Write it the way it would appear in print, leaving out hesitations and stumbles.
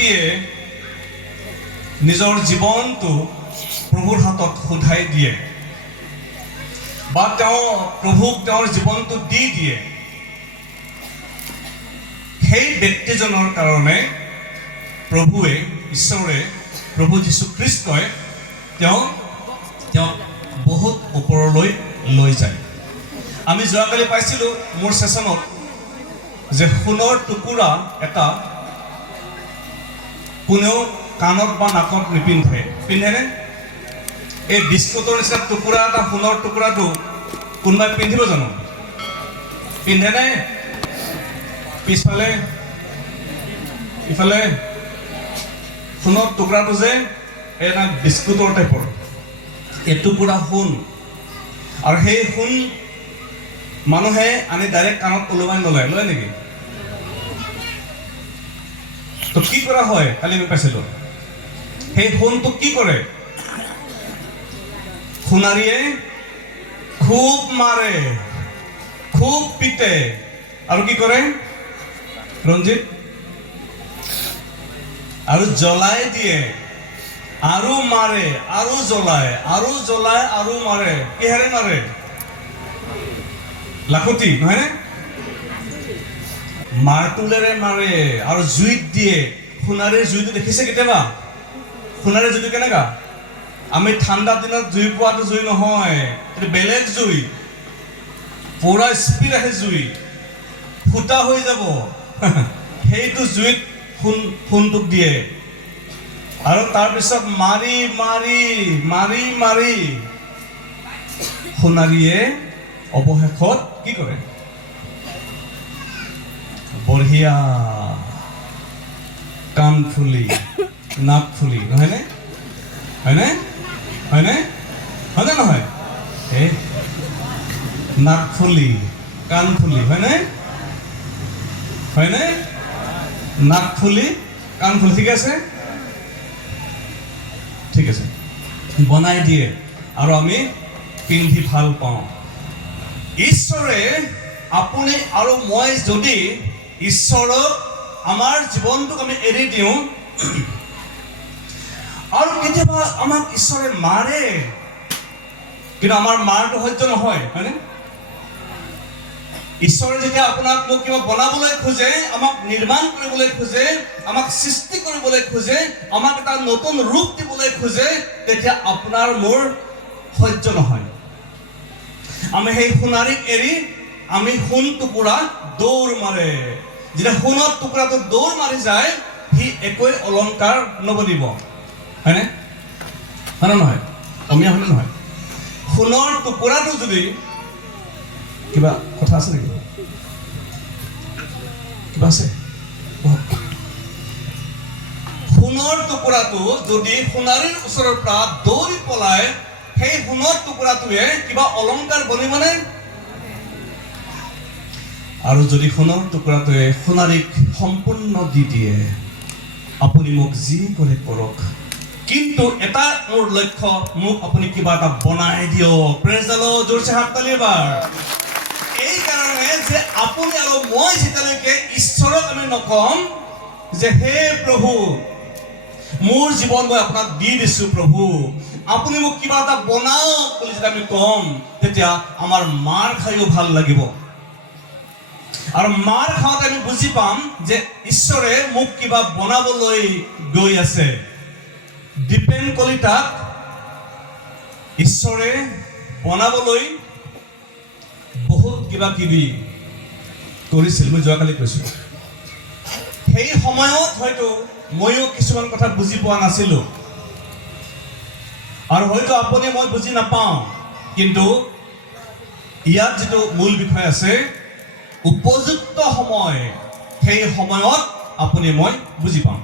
ব্যক্তিয়ে নিজৰ জীৱনটো প্ৰভুৰ হাতত সোধাই দিয়ে বা তেওঁ প্ৰভুক তেওঁৰ জীৱনটো দি দিয়ে, সেই ব্যক্তিজনৰ কাৰণে প্ৰভুৱে, ঈশ্বৰে, প্ৰভু যীশু খ্ৰীষ্টই তেওঁক বহুত ওপৰলৈ লৈ যায়। আমি যোৱাকালি পাইছিলোঁ মোৰ ছেশ্যনত যে সোণৰ টুকুৰা এটা কোনেও কাণত বা নাকত নিপিন্ধে, পিন্ধেনে? এই বিস্কুটৰ নিচিনা টুকুৰা এটা, সোণৰ টুকুৰাটো কোনোবাই পিন্ধিব জানো? পিন্ধেনে? পিছফালে ইফালে সোণৰ টুকুৰাটো যে এটা বিস্কুটৰ টাইপৰ, এইটো পুৰা সোণ। আৰু সেই সোণ মানুহে আনি ডাইৰেক্ট কাণত ওলোমাই নলয়, লয় নেকি? তো কি কৰা হয়? কালি আমি পাইছিলোঁ সেই সোণটো কি কৰে? সোণাৰীয়ে খুব মাৰে, খুব পিটে, আৰু কি কৰে ৰঞ্জিত? আৰু জ্বলাই দিয়ে, আৰু মাৰে, আৰু জ্বলায়, আৰু জ্বলায়, আৰু মাৰে। কিহেৰে মাৰে? লাখুটি, নহয়নে? মাৰতুলেৰে মাৰে আৰু জুইত দিয়ে। সোণাৰীৰ জুইটো দেখিছে কেতিয়াবা? সোণাৰীৰ জুইটো কেনেকা? আমি ঠাণ্ডা দিনত জুই পোৱাটো জুই নহয়, এইটো বেলেগ জুই, পুৰা স্পীড আহে জুই, ফুটা হৈ যাব। সেইটো জুইত সোণটোক দিয়ে আৰু তাৰপিছত মাৰি মাৰি মাৰি মাৰি সোণাৰীয়ে অৱশেষত কি কৰে? বঢ়িয়া কাণ ফুলি, নাক ফুলি, নহয়নে? হয়নে? হয়নে? হয়নে নহয়? এই নাক ফুলি, কাণ ফুলি, হয়নে? হয়নে? নাক ফুলি, কাণ ফুলি, ঠিক আছে? ঠিক আছে, বনাই দিয়ে আৰু আমি পিন্ধি ভাল পাওঁ। ঈশ্বৰে, আপুনি আৰু মই যদি ঈশ্বৰক, আমাৰ জীৱনটোক আমি এৰি দিওঁ, আৰু কেতিয়াবা আমাক ঈশ্বৰে মাৰে, কিন্তু আমাৰ মাৰটো সহ্য নহয়, হয়নে? ঈশ্বৰে যেতিয়া আপোনাক মোক কিবা বনাবলৈ খোজে, আমাক নিৰ্মাণ কৰিবলৈ খোজে, আমাক সৃষ্টি কৰিবলৈ খোজে, আমাক এটা নতুন ৰূপ দিবলৈ খোজে, তেতিয়া আপোনাৰ মোৰ সহ্য নহয়। আমি সেই সোণাৰীক এৰি আমি সোণ টুকুৰা দৌৰ মাৰে। যেতিয়া সোণৰ টুকুৰাটো দৌৰ মাৰি যায়, সি একোৱে অলংকাৰ নবনিব, হয়নে? হয়নে নহয়? অমীয়া হয়নে নহয়? সোণৰ টুকুৰাটো যদি, কিবা কথা আছে নেকি? কিবা আছে? সোণৰ টুকুৰাটো যদি সোণাৰীৰ ওচৰৰ পৰা দৌৰি পলাই, সেই সোণৰ টুকুৰাটোৱে কিবা অলংকাৰ বনিবনে? আৰু যদি সোণৰ টুকুৰাটোৱে সোণাৰীক সম্পূৰ্ণ দি দিয়ে, আপুনি মোক যি কৰে কৰক, কিন্তু এটা মোৰ লক্ষ্য, মোক আপুনি কিবা এটা বনাই দিয়ক। প্ৰেজ দ্য লৰ্ড, জোৰছে হাত তালি এবাৰ। এই কাৰণে যে আপুনি আৰু মই যেতিয়ালৈকে ঈশ্বৰক আমি নকম যে হে প্ৰভু, মোৰ জীৱন মই আপোনাক দি দিছো প্ৰভু, আপুনি মোক কিবা এটা বনাওক বুলি যেতিয়া আমি কম, তেতিয়া আমাৰ মাৰ খাইও ভাল লাগিব। আৰু মাৰ খাওঁতে আমি বুজি পাম যে ঈশ্বৰে মোক কিবা বনাবলৈ গৈ আছে। দীপেন কলিতাক ঈশ্বৰে বনাবলৈ বহুত কিবা কিবি কৰিছিল, মই যোৱাকালি কৈছোঁ। সেই সময়ত হয়তো ময়ো কিছুমান কথা বুজি পোৱা নাছিলোঁ, আৰু হয়তো আপুনি মই বুজি নাপাওঁ, কিন্তু ইয়াত যিটো মূল বিষয় আছে, উপযুক্ত সময়, সেই সময়ত আপুনি মই বুজি পাম।